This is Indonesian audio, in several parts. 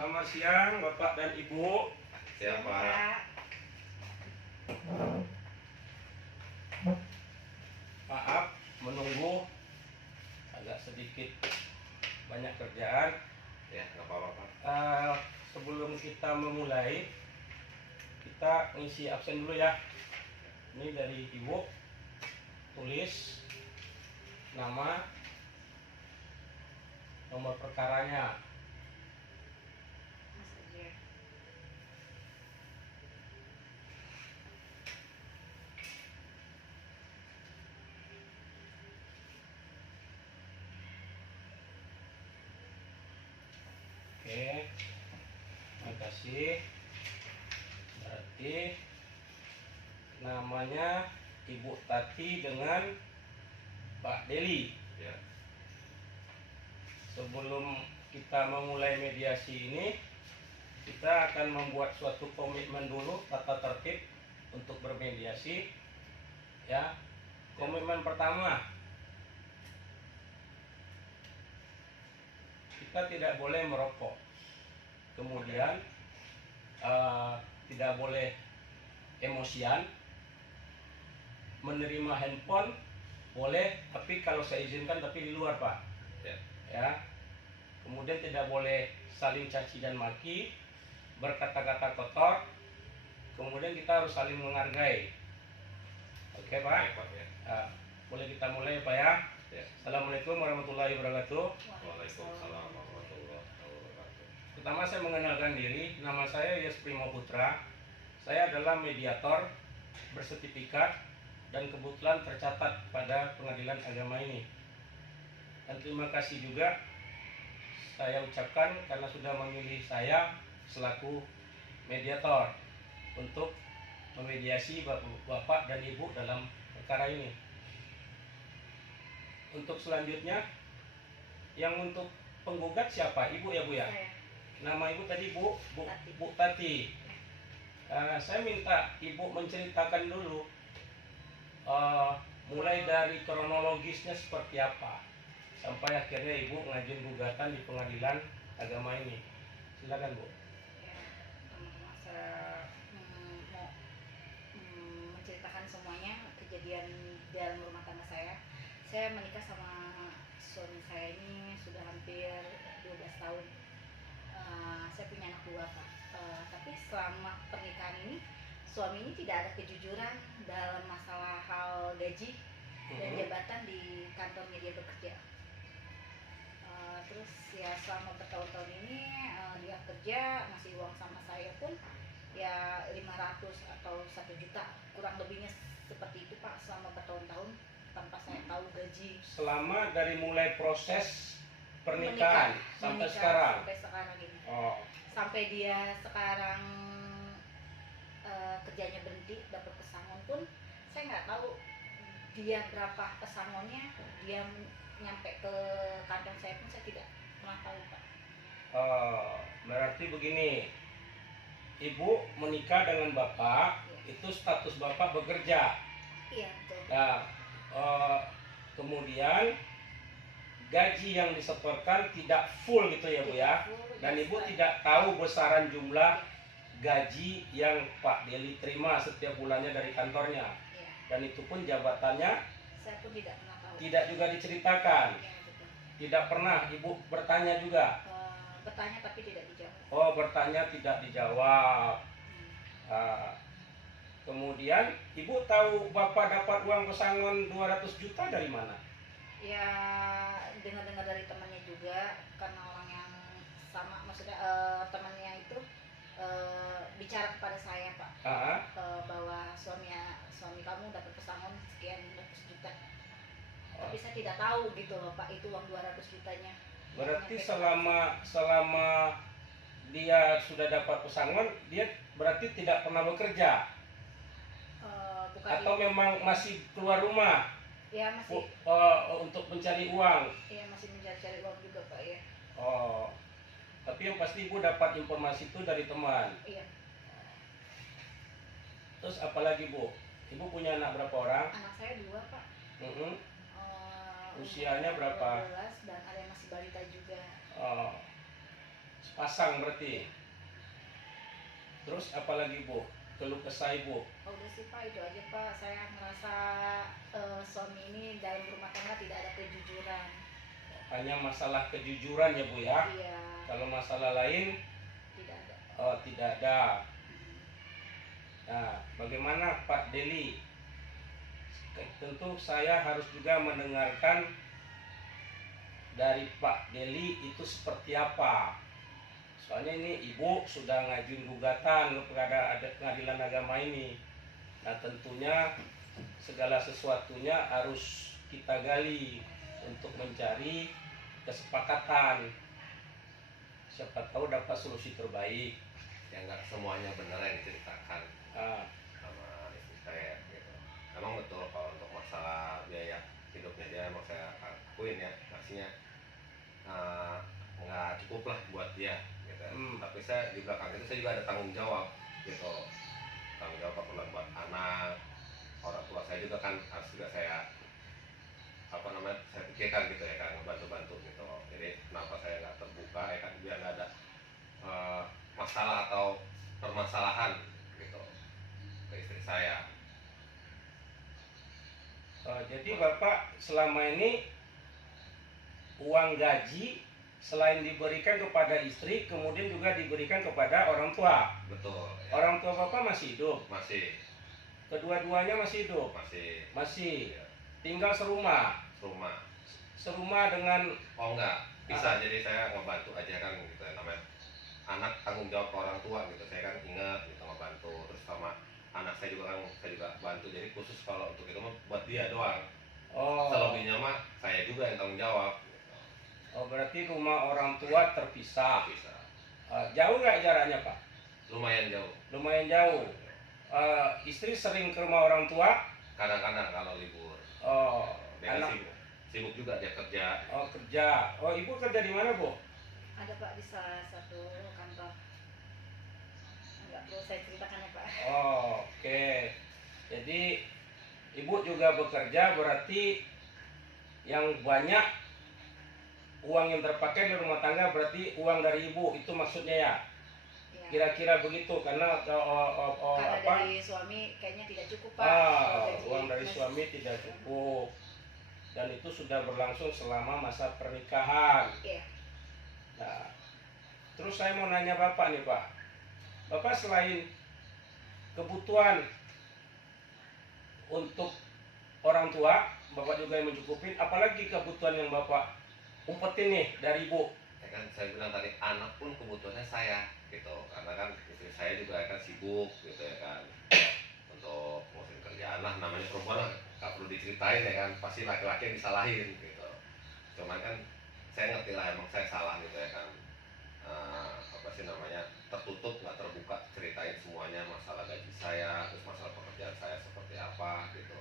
Selamat siang Bapak dan Ibu. Siang Pak. Maaf menunggu, agak sedikit banyak kerjaan. Ya, nggak apa-apa Pak. Sebelum kita memulai, kita ngisi absen dulu ya. Ini dari Ibu, tulis nama, nomor perkaranya. Oke, terima kasih. Berarti namanya Ibu Tati dengan Pak Deli. Ya. Sebelum kita memulai mediasi ini, kita akan membuat suatu komitmen dulu, tata tertib untuk bermediasi. Ya, komitmen pertama, kita tidak boleh merokok. Kemudian tidak boleh emosian. Menerima handphone boleh, tapi kalau saya izinkan, tapi di luar Pak. Ya. Kemudian tidak boleh saling caci dan maki, berkata-kata kotor. Kemudian kita harus saling menghargai. Oke Pak. Boleh kita mulai Pak ya. Ya. Assalamualaikum warahmatullahi wabarakatuh. Waalaikumsalam warahmatullahi wabarakatuh. Pertama saya mengenalkan diri, nama saya Yes Primo Putra. Saya adalah mediator bersertifikat dan kebetulan tercatat pada pengadilan agama ini. Dan terima kasih juga saya ucapkan karena sudah memilih saya selaku mediator untuk memediasi Bapak dan Ibu dalam perkara ini. Untuk selanjutnya, yang untuk penggugat siapa? Ibu ya Bu ya? Saya. Nama Ibu tadi Bu Tati. Tati. Saya minta Ibu menceritakan dulu mulai dari kronologisnya seperti apa sampai akhirnya Ibu ngajuin gugatan di pengadilan agama ini. Silakan Bu. Ya, teman-teman, saya mau menceritakan semuanya kejadian dalam rumah tangga saya. Saya menikah sama suami saya ini sudah hampir 12 tahun. Saya punya anak 2 Pak. Tapi selama pernikahan ini suami ini tidak ada kejujuran dalam masalah hal gaji dan jabatan di kantornya dia bekerja. Terus ya selama bertahun-tahun ini dia kerja ngasih uang sama saya pun ya 500 atau 1 juta, kurang lebihnya seperti itu Pak, selama bertahun-tahun tanpa saya tahu gaji. Selama dari mulai proses pernikahan sampai sekarang. Sampai sekarang ini. Oh. Sampai dia sekarang kerjanya berhenti, dapat pesangon pun saya nggak tahu dia berapa pesangonnya, dia nyampe ke kantong saya pun saya tidak pernah tahu Pak. Berarti begini, Ibu menikah dengan Bapak, Ya. itu status Bapak bekerja. Iya betul. Nah, kemudian gaji yang disetorkan tidak full gitu ya Bu ya, dan Ibu tidak tahu besaran jumlah gaji yang Pak Deli terima setiap bulannya dari kantornya, Ya. dan itu pun jabatannya Saya pun tidak pernah tahu. tidak juga diceritakan. Ya, betul. Tidak pernah Ibu bertanya juga. Bertanya tapi tidak dijawab. Oh, bertanya tidak dijawab. Hmm. Kemudian Ibu tahu Bapak dapat uang pesangon 200 juta dari mana? Ya dengar-dengar dari temannya juga, karena orang yang sama, maksudnya temannya itu bicara kepada saya Pak, bahwa suami kamu dapat pesangon sekian ratus juta. Tapi saya tidak tahu gitu loh Pak, itu uang 200 jutanya. Berarti selama dia sudah dapat pesangon, dia berarti tidak pernah bekerja? Bukan Atau memang masih keluar rumah? Ya masih. Untuk mencari uang? Iya masih mencari uang juga Pak ya. Oh, tapi yang pasti Ibu dapat informasi itu dari teman. Iya. Terus apalagi Bu? Ibu punya anak berapa orang? Anak saya 2 Pak. Usianya berapa? 12 dan ada yang masih balita juga. Sepasang berarti. Terus apalagi Bu? Keluh kesah Ibu. Oh, udah sih Pak, itu aja Pak. Saya merasa suami ini dalam rumah tangga tidak ada kejujuran. Hanya masalah kejujuran ya Bu ya. Iya, Kalau masalah lain tidak ada. tidak ada. Nah, bagaimana Pak Deli? Tentu saya harus juga mendengarkan dari Pak Deli itu seperti apa. Soalnya ini Ibu sudah ngajuin gugatan kepada pengadilan agama ini. Nah, tentunya segala sesuatunya harus kita gali untuk mencari kesepakatan. Siapa tahu dapat solusi terbaik. Ya nggak semuanya benar yang diceritakan Nah, sama istri saya gitu. Emang betul kalau untuk masalah biaya hidupnya dia emang saya akuin ya, maksudnya nggak cukup lah buat dia gitu. Tapi saya di belakang itu saya juga ada tanggung jawab gitu, tanggung jawab keperluan buat anak, orang tua saya juga kan harus juga saya saya pikirkan gitu ya kan, bantu-bantu gitu. Jadi kenapa saya nggak terbuka ya kan, biar nggak ada masalah atau permasalahan gitu ke istri saya. jadi Bapak selama ini uang gaji selain diberikan kepada istri, kemudian juga diberikan kepada orang tua. Betul ya. Orang tua Bapak masih hidup? Masih. Kedua-duanya masih hidup? Masih. Masih. Ya. Tinggal serumah? Serumah. Serumah dengan... Oh enggak, bisa. Jadi saya ngebantu aja kan gitu ya, namanya anak tanggung jawab ke orang tua gitu. Saya kan ingat gitu ngebantu, terus sama anak saya juga kan saya juga bantu. Jadi khusus kalau untuk itu mah buat dia doang. Oh. Selebihnya mah saya juga yang tanggung jawab gitu. Oh, berarti rumah orang tua terpisah. Bisa. Jauh nggak jaraknya Pak? Lumayan jauh. Lumayan jauh. Istri sering ke rumah orang tua? Kadang-kadang kalau libur. Oh, Dia kan anak... sibuk juga dia kerja. Oh, kerja. Oh, Ibu kerja di mana Bu? Ada Pak di salah satu kantor. Enggak perlu saya ceritakan ya Pak. Oh, oke. Jadi Ibu juga bekerja, berarti yang banyak uang yang terpakai di rumah tangga berarti uang dari Ibu, itu maksudnya ya? Ya. Kira-kira begitu, karena Karena apa? dari suami kayaknya tidak cukup Pak. Gaji Uang dari mas- suami tidak cukup. Dan itu sudah berlangsung selama masa pernikahan. Iya. Nah, terus saya mau nanya Bapak nih Pak. Bapak selain kebutuhan untuk orang tua, Bapak juga yang mencukupin, apalagi kebutuhan yang Bapak umpetin nih dari Ibu? Ya kan saya bilang tadi, anak pun kebutuhannya saya gitu, karena kan istri saya juga kan sibuk gitu ya kan, untuk ngurusin kerjaan lah, namanya perempuan lah gak perlu diceritain ya kan, pasti laki-laki yang disalahin gitu. Cuman kan saya ngerti lah emang saya salah gitu ya kan, tertutup, nggak terbuka, ceritain semuanya, masalah gaji saya, terus masalah pekerjaan saya seperti apa gitu.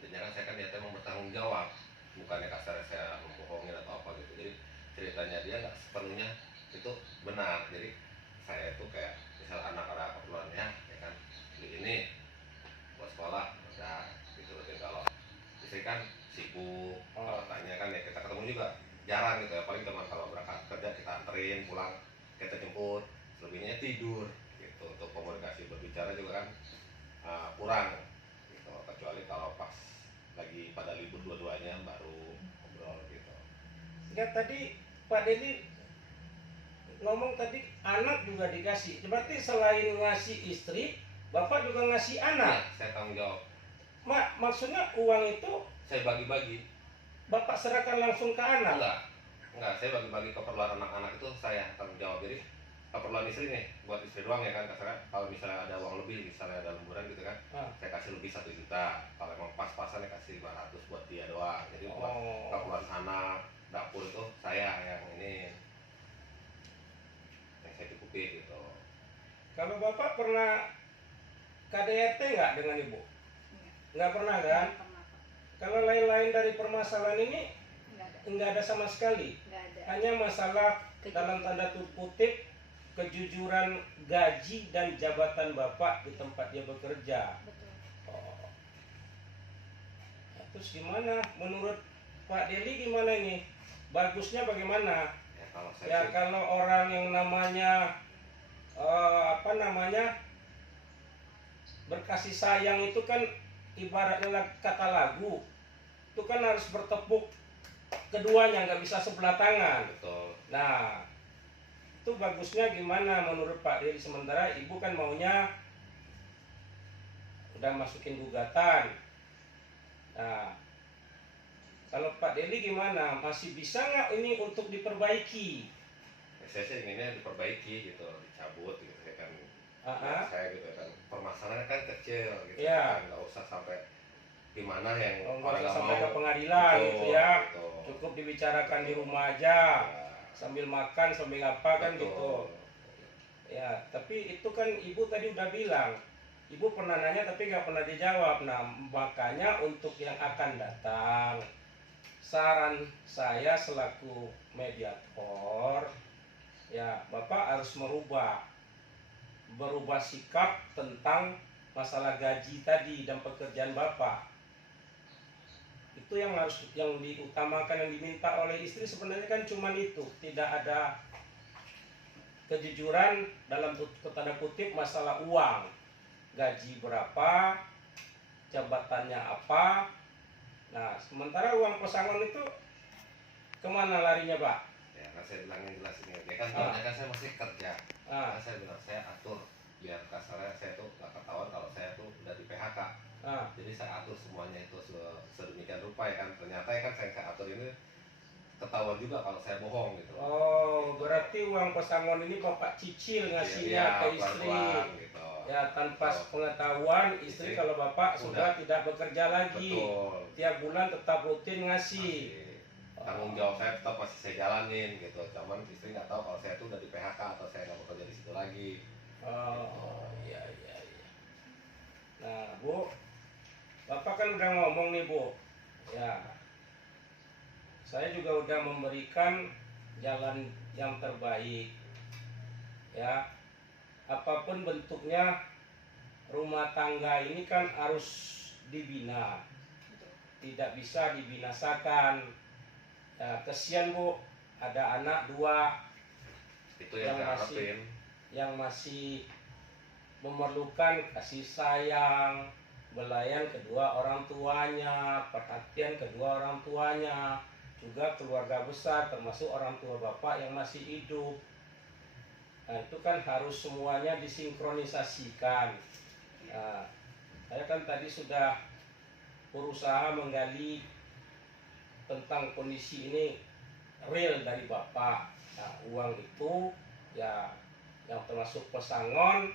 Intinya kan saya kan niatnya mau bertanggung jawab, bukannya kasarnya saya membohongin atau apa gitu. Jadi ceritanya dia nggak sepenuhnya itu benar. Jadi saya itu kayak misal anak ada keperluannya ya kan, beli ini buat sekolah udah gitu. Tapi kalau istri kan sibuk, kalau tanya kan ya kita ketemu juga jarang gitu ya, paling cuma kalau berangkat kerja kita anterin pulang, kita jemput, selebihnya tidur gitu. Untuk komunikasi berbicara juga kan kurang gitu, kecuali kalau pas lagi pada libur dua-duanya baru ngobrol gitu. Ya tadi Pak Dedi ngomong tadi anak juga dikasih, berarti selain ngasih istri, Bapak juga ngasih anak? Ya, saya tanggung jawab. Maksudnya uang itu saya bagi-bagi. Bapak serahkan langsung ke anak? Enggak, saya bagi-bagi keperluan anak-anak itu saya tanggung jawab. Jadi keperluan istri nih, buat istri doang ya kan, kasarnya kalau misalnya ada uang lebih, misalnya ada lemburan gitu kan, saya kasih lebih 1 juta. Kalau emang pas-pasan ya kasih 500 buat dia doang. Jadi buat keperluan anak, dapur itu saya yang saya cukupi gitu. Kalau Bapak pernah KDRT nggak dengan Ibu? Nggak pernah kan? Kalau lain-lain dari permasalahan ini nggak ada sama sekali. Hanya masalah dalam tanda kutip kejujuran gaji dan jabatan Bapak di tempat dia bekerja. Betul. Terus gimana menurut Pak Deli, gimana ini? Bagusnya bagaimana? Ya kalau kalau saya Ya sih kalau orang yang namanya apa namanya berkasih sayang itu kan ibaratnya kata lagu itu kan harus bertepuk keduanya, nggak bisa sebelah tangan. betul. Nah itu bagusnya gimana menurut Pak Dedi? Sementara ibu kan maunya udah masukin gugatan. Nah kalau Pak Dedi gimana, masih bisa nggak ini untuk diperbaiki? Ya, saya sih inginnya diperbaiki gitu, dicabut gitu ya kan. Ya, Ah, saya gitu kan permasalahannya kan kecil gitu Iya. kan, nggak usah sampai gimana yang Oh, nggak orang usah nggak sampai mau. ke pengadilan Betul, gitu ya. betul. Cukup dibicarakan di rumah aja, Ya, sambil makan, sambil apa kan betul. gitu. Ya, tapi itu kan ibu tadi udah bilang, ibu pernah nanya tapi nggak pernah dijawab. Nah, makanya untuk yang akan datang, saran saya selaku mediator, ya Bapak harus berubah sikap tentang masalah gaji tadi dan pekerjaan Bapak. Itu yang diutamakan, yang diminta oleh istri sebenarnya kan cuma itu, tidak ada kejujuran dalam tanda kutip masalah uang, gaji berapa, jabatannya apa. Nah sementara uang pesangon itu kemana larinya Pak? Ya kan saya bilangin jelasin ya kan, Ah. soalnya kan saya masih kerja. Ah, Nah, saya bilang saya atur biar kasarnya saya tuh nggak ketahuan kalau saya tuh udah di PHK. ah. Jadi saya atur semuanya itu sedemikian rupa ya kan. Ternyata ya kan saya atur ini ketahuan juga kalau saya bohong gitu. Oh berarti uang pesangon ini Bapak cicil ngasihnya Iya, ke istri, pelan-pelan gitu. ya tanpa Betul. pengetahuan istri kalau Bapak sudah Udah. tidak bekerja lagi, Betul. tiap bulan tetap rutin ngasih. Masih tanggung jawab saya tetap masih saya jalanin gitu. Cuman istri nggak tahu kalau saya tuh udah di PHK atau saya nggak bekerja di situ lagi. Oh iya iya iya. Nah Bu, Bapak kan udah ngomong nih Bu, ya saya juga udah memberikan jalan yang terbaik, ya apapun bentuknya rumah tangga ini kan harus dibina, Betul. tidak bisa dibinasakan. Ya, kesian Bu, ada anak dua Itu yang Yang saya masih- harapin. yang masih memerlukan kasih sayang, belayan kedua orang tuanya, perhatian kedua orang tuanya, juga keluarga besar termasuk orang tua Bapak yang masih hidup. Nah, itu kan harus semuanya disinkronisasikan. Nah, saya kan tadi sudah berusaha menggali tentang kondisi ini real dari Bapak. Nah, uang itu ya yang termasuk pesangon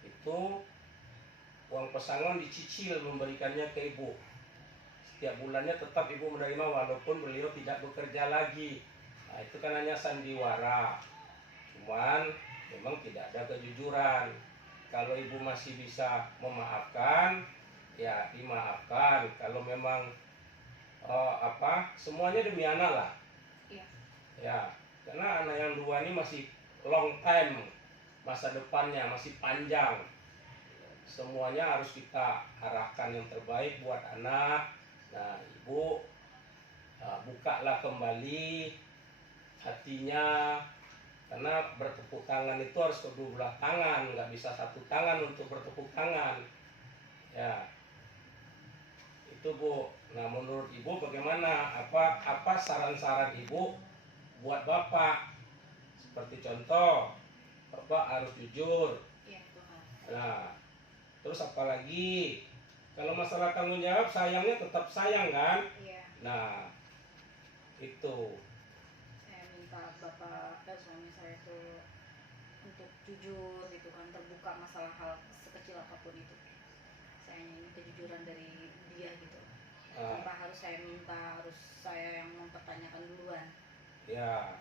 itu, uang pesangon dicicil memberikannya ke ibu. Setiap bulannya tetap ibu menerima walaupun beliau tidak bekerja lagi. Nah, itu kan hanya sandiwara. Cuman memang tidak ada kejujuran. Kalau ibu masih bisa memaafkan, ya dimaafkan. Kalau memang semuanya demi anak lah. Iya. Ya, karena anak yang dua ini masih long time, masa depannya masih panjang. Semuanya harus kita arahkan yang terbaik buat anak. Nah, ibu bukalah kembali hatinya, karena bertepuk tangan itu harus kedua belah tangan, nggak bisa satu tangan untuk bertepuk tangan. Ya, itu Bu. Nah, menurut ibu bagaimana? Apa saran-saran ibu buat Bapak? Seperti contoh, Bapak harus jujur. Iya, Tuhan. Nah, terus apalagi kalau masalah tanggung jawab, sayangnya tetap sayang kan? Iya, Nah, itu. saya minta Bapak dan suami saya tuh untuk jujur gitu kan, terbuka masalah hal sekecil apapun itu. Saya ingin kejujuran dari dia gitu. Ah, Tanpa harus saya minta, harus saya yang mempertanyakan duluan. ya,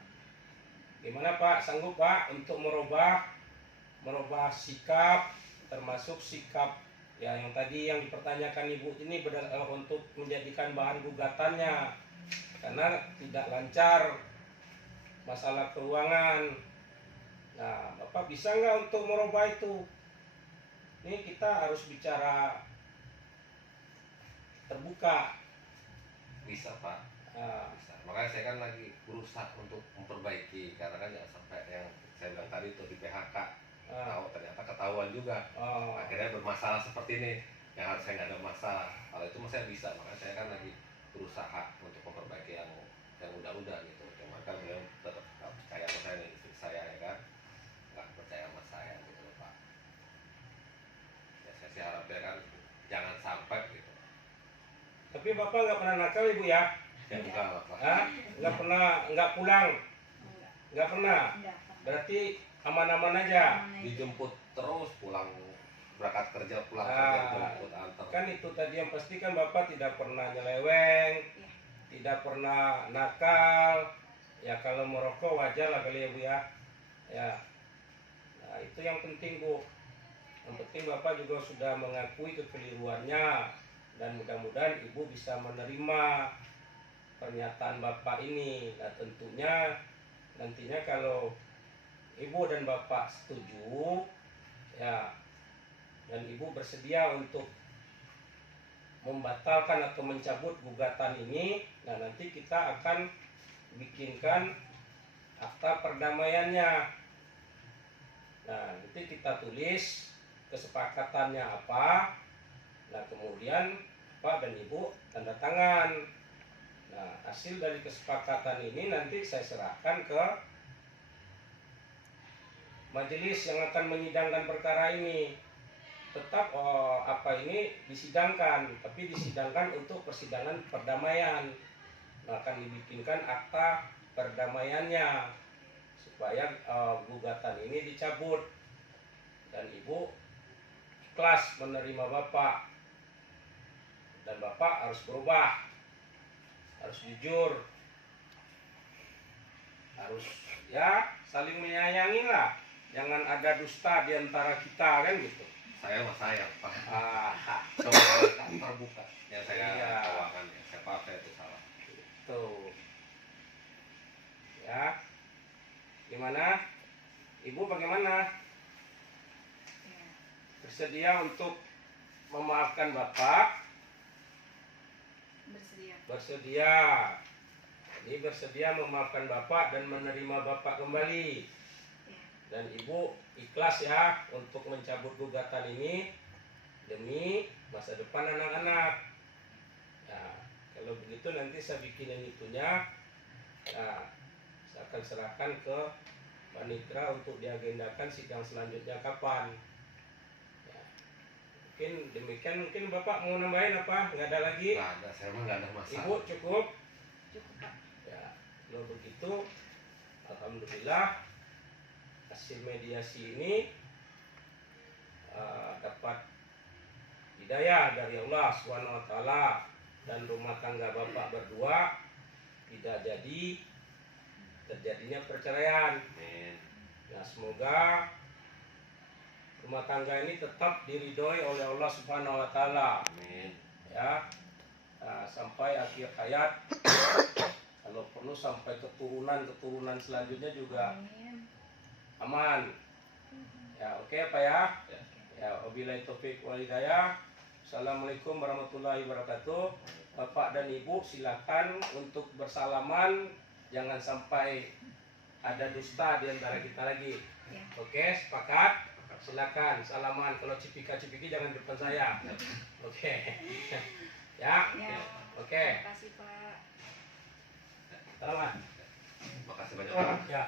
gimana Pak? Sanggup Pak untuk merubah sikap, termasuk sikap ya yang tadi yang dipertanyakan ibu ini untuk menjadikan bahan gugatannya karena tidak lancar masalah keuangan. Nah, Bapak bisa nggak untuk merubah itu? Ini kita harus bicara terbuka. Bisa Pak, Nah, bisa. makanya saya kan lagi berusaha untuk memperbaiki, karena kan jangan sampai yang saya bilang tadi itu di PHK tahu ternyata ketahuan juga, akhirnya bermasalah seperti ini yang harus saya nggak ada masalah. Kalau itu saya bisa, makanya saya kan lagi berusaha untuk memperbaiki yang udah-udah gitu. Cuma kan beliau tetap nggak percaya sama saya nih, istri saya ya kan nggak percaya sama saya gitu loh Pak. Ya saya sih harapnya kan jangan sampai gitu. Tapi Bapak nggak pernah nakal Ibu ya? Ya enggak lah Pak. Hah? Nggak pernah, nggak pulang? Enggak. Nggak pernah? Enggak. Berarti aman-aman aja? Dijemput terus, pulang berangkat kerja, pulang kerja, jemput antar. Kan itu tadi yang pasti kan Bapak tidak pernah nyeleweng, Ya. tidak pernah nakal. Ya kalau merokok wajar lah kali ya Bu ya. Ya. Nah itu yang penting Bu. Yang penting Bapak juga sudah mengakui kekeliruannya, dan mudah-mudahan Ibu bisa menerima pernyataan Bapak ini. Nah tentunya nantinya kalau Ibu dan Bapak setuju ya, dan Ibu bersedia untuk membatalkan atau mencabut gugatan ini, nah nanti kita akan bikinkan akta perdamaiannya. Nah nanti kita tulis kesepakatannya apa, nah kemudian Pak dan Ibu tanda tangan. Nah hasil dari kesepakatan ini nanti saya serahkan ke majelis yang akan menyidangkan perkara ini. Tetap ini disidangkan, tapi disidangkan untuk persidangan perdamaian. Nah, akan dibikinkan akta perdamaiannya supaya gugatan ini dicabut dan Ibu ikhlas menerima Bapak, dan Bapak harus berubah, harus jujur, harus ya saling menyayangi lah, jangan ada dusta di antara kita kan gitu. Saya mah sayang Pak. Semua Terbuka yang saya Iya. tawarkan ya. Saya paham saya itu salah. tuh ya, gimana Ibu, bagaimana, Ya. bersedia untuk memaafkan Bapak? Bersedia. Bersedia. Jadi bersedia memaafkan Bapak dan menerima Bapak kembali. Ya. Dan Ibu ikhlas ya untuk mencabut gugatan ini demi masa depan anak-anak. Nah, kalau begitu nanti saya bikinin itunya. Nah, saya akan serahkan ke Panitra untuk diagendakan sidang selanjutnya kapan. Ya, mungkin demikian. Mungkin Bapak mau nambahin apa? Nggak ada lagi? Nggak ada, saya mah nggak ada masalah. Ibu cukup? Cukup Pak. Ya, kalau begitu alhamdulillah hasil mediasi ini dapat hidayah dari Allah SWT, dan rumah tangga Bapak berdua tidak jadi terjadinya perceraian. Amin. Nah, semoga rumah tangga ini tetap diridhoi oleh Allah Subhanahu wa taala Amin. ya. Nah, sampai akhir hayat, kalau perlu sampai keturunan selanjutnya juga Amin. aman. Ya, oke Pak ya. Ya. Ya, wabillahi taufik wal hidayah. Assalamualaikum warahmatullahi wabarakatuh. Bapak dan Ibu silakan untuk bersalaman, jangan sampai ada dusta di antara kita lagi. Ya. Oke, sepakat? Silakan salaman. Kalau cipika-cipiki jangan di depan saya. Oke. Ya. Ya. Oke. Terima kasih Pak. Salaman. Makasih banyak Pak. Ya.